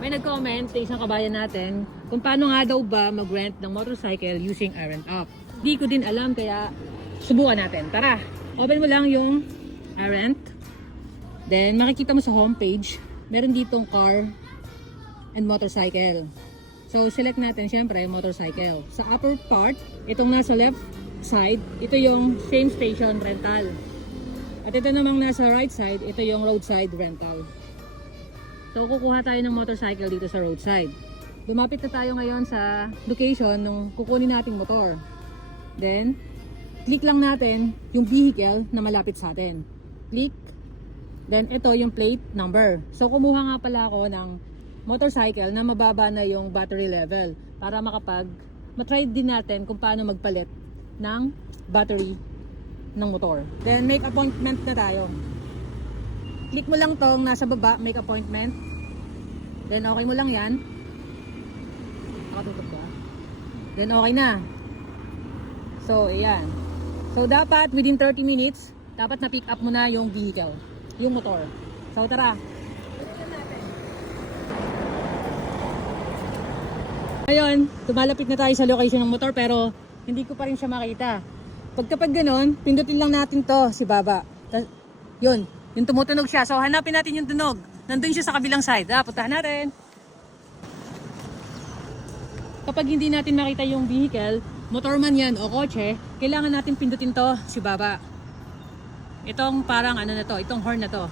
May nag-comment sa isang kabayan natin kung paano nga daw ba mag-rent ng motorcycle using iRent app. Di ko din alam kaya subukan natin. Tara, open mo lang yung iRent. Then makikita mo sa homepage, meron ditong car and motorcycle. So select natin syempre motorcycle. Sa upper part, itong nasa left side, ito yung same station rental. At ito namang nasa right side, ito yung roadside rental. So kukuha tayo ng motorcycle dito sa roadside. Lumapit na tayo ngayon sa location ng kukunin nating motor. Then, click lang natin yung vehicle na malapit sa atin. Click. Then ito yung plate number. So kumuha nga pala ako ng motorcycle na mababa na yung battery level para matry din natin kung paano magpalit ng battery ng motor. Then make appointment na tayo. Click mo lang tong nasa baba, make appointment. Then okay mo lang yan. Nakatutok ba? Then okay na. So ayan. So dapat within 30 minutes, dapat na pick up mo na yung vehicle, yung motor. So tara. Ngayon, tumalapit na tayo sa location ng motor pero hindi ko pa rin siya makita. Kapag ganon, pindutin lang natin to si baba. Yun. Yung tumutunog siya. So hanapin natin yung tunog. Nandun siya sa kabilang side. Puntahan natin. Kapag hindi natin makita yung vehicle, motor man yan o kotse, kailangan natin pindutin to si baba. Itong parang ano na to, itong horn na to.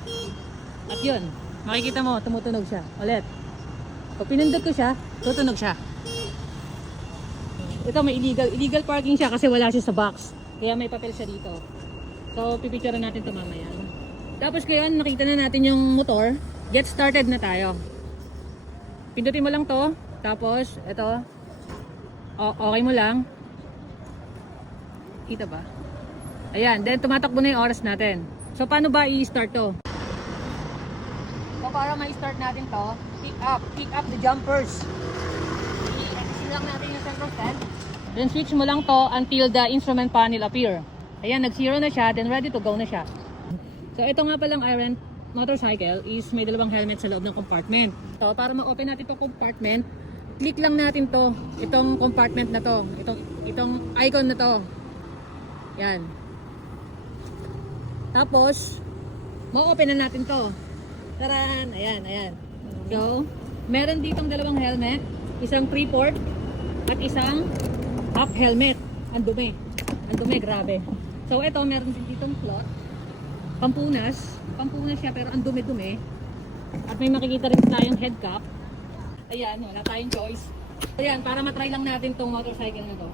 At yun, makikita mo, tumutunog siya. Ulit. Pag pinindot ko siya, tutunog siya. Ito may illegal parking siya kasi wala siya sa box. Kaya may papel siya dito. So pipicturean natin ito mamaya. Tapos ngayon, nakita na natin yung motor. Get started na tayo. Pindutin mo lang to. Tapos, ito. Okay mo lang. Kita ba? Ayan. Then, tumatakbo na yung oras natin. So, paano ba i-start to? So, para ma-start natin to, pick up the jumpers. I-adjust lang natin yung center stand. Then, switch mo lang to until the instrument panel appear. Ayan, nag-zero na siya. Then, ready to go na siya. So ito nga palang iRent motorcycle is may dalawang helmet sa loob ng compartment. So para ma-open natin itong compartment, click lang natin to, itong compartment na to, itong icon na to. Yan. Tapos, ma-open na natin to. Taran! Ayan, ayan. So, meron ditong dalawang helmet, isang pre-port at isang half helmet. Ang dumi. Ang dumi, grabe. So ito, meron din ditong cloth. Pampunas siya pero ang dumi-dumi. At may makikita rin tayong head cap. Ayan, wala tayong choice. Ayan, para matry lang natin tong motorcycle na to.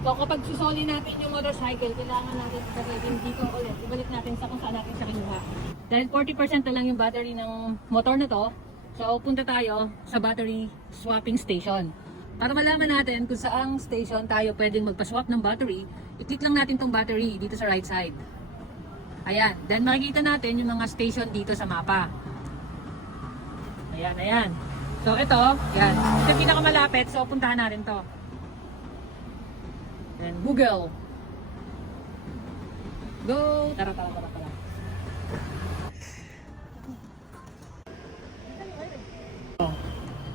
So kapag susoli natin yung motorcycle, kailangan natin gagawin dito ulit. Ibalik natin sa kung saan natin siya kinuha. Dahil 40% na lang yung battery ng motor na to, so punta tayo sa battery swapping station. Para malaman natin kung saang station tayo pwedeng magpa-swap ng battery, i-click lang natin tong battery dito sa right side. Ayan. Then makikita natin yung mga station dito sa mapa. Ayan, ayan. So ito, yan. Ito yung pinakamalapit. So puntahan natin to. Then Google. Go! Tara.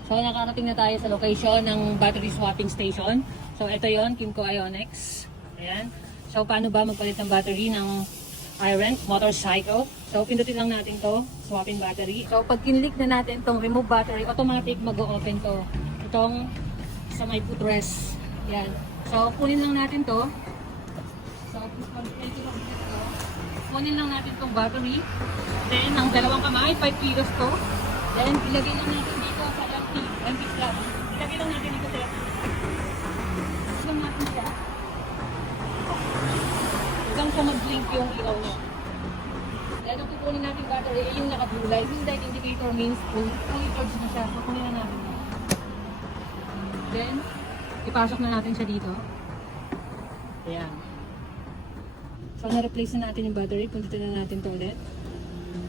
So nakarating na tayo sa location ng battery swapping station. So ito yon, Kimco Ionics. Ayan. So paano ba magpalit ng battery ng iRent motorcycle? So pindutin lang natin to, swapping battery. So pag kinlik na natin tong remove battery, automatic mag-o-open to. Itong sa may footrest. Yan. So kunin lang natin to. So kunin lang natin tong battery. Then ang dalawang kamay, 5 kilos to. Then ilagay lang natin dito sa empty slot. Ilagay lang natin dito sa lang natin siya. Hanggang sa mag-blink yung ilaw niya. Dahil nung kukunin natin battery, yung naka-blue light. Blue light indicator means fully charged na siya. So kunin na natin. Then, ipasok na natin siya dito. Ayan. So na-replace na natin yung battery. Puntitin na natin ito ulit.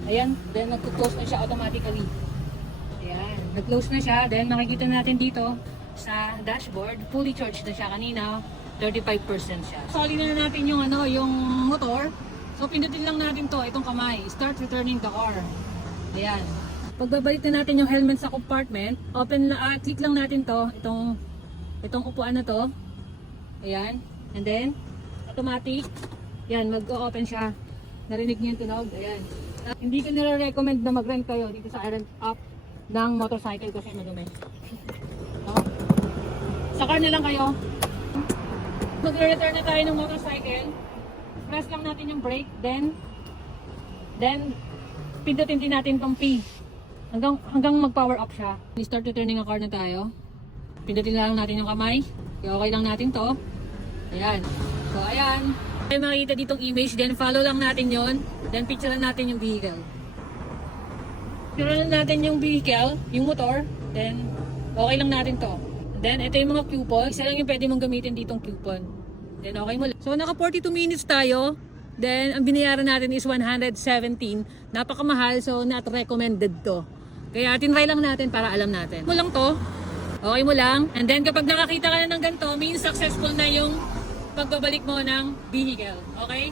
Ayan. Then nag-close na siya automatically. Ayan. Nag-close na siya. Then makikita natin dito sa dashboard. Fully charged na siya kanina. 35% siya. Solid na natin yung yung motor. So pindutin lang natin to, itong kamay. Start returning the car. Ayan. pagbabalik na natin yung helmet sa compartment, click lang natin itong upuan na to. Ayan. And then, automatic. Yan, mag-o-open siya. Narinig niyo yung tunog? Ayan. Hindi ko nire-recommend na mag-rent kayo dito sa Iron Up ng motorcycle kasi madumi. No? Sa car na lang kayo. Mag-return na tayo ng motorcycle. Press lang natin yung brake, then pindutin din natin tong P hanggang mag-power up siya. Start returning ang car na tayo. Pindutin lang natin yung kamay. Okay lang natin to. Ayan. So, ayan. May makikita ditong image, then follow lang natin yon, then picture lang natin yung vehicle. Picture lang natin yung vehicle, yung motor, then okay lang natin to. Then, ito yung mga coupon. Isa lang yung pwede mong gamitin ditong coupon. Then, okay mo lang. So, naka 42 minutes tayo. Then, ang binayaran natin is 117. Napakamahal, so not recommended to. Kaya, tinry lang natin para alam natin. Mo lang to. Okay mo lang. And then, kapag nakakita ka na ng ganito, means successful na yung pagbabalik mo ng vehicle. Okay?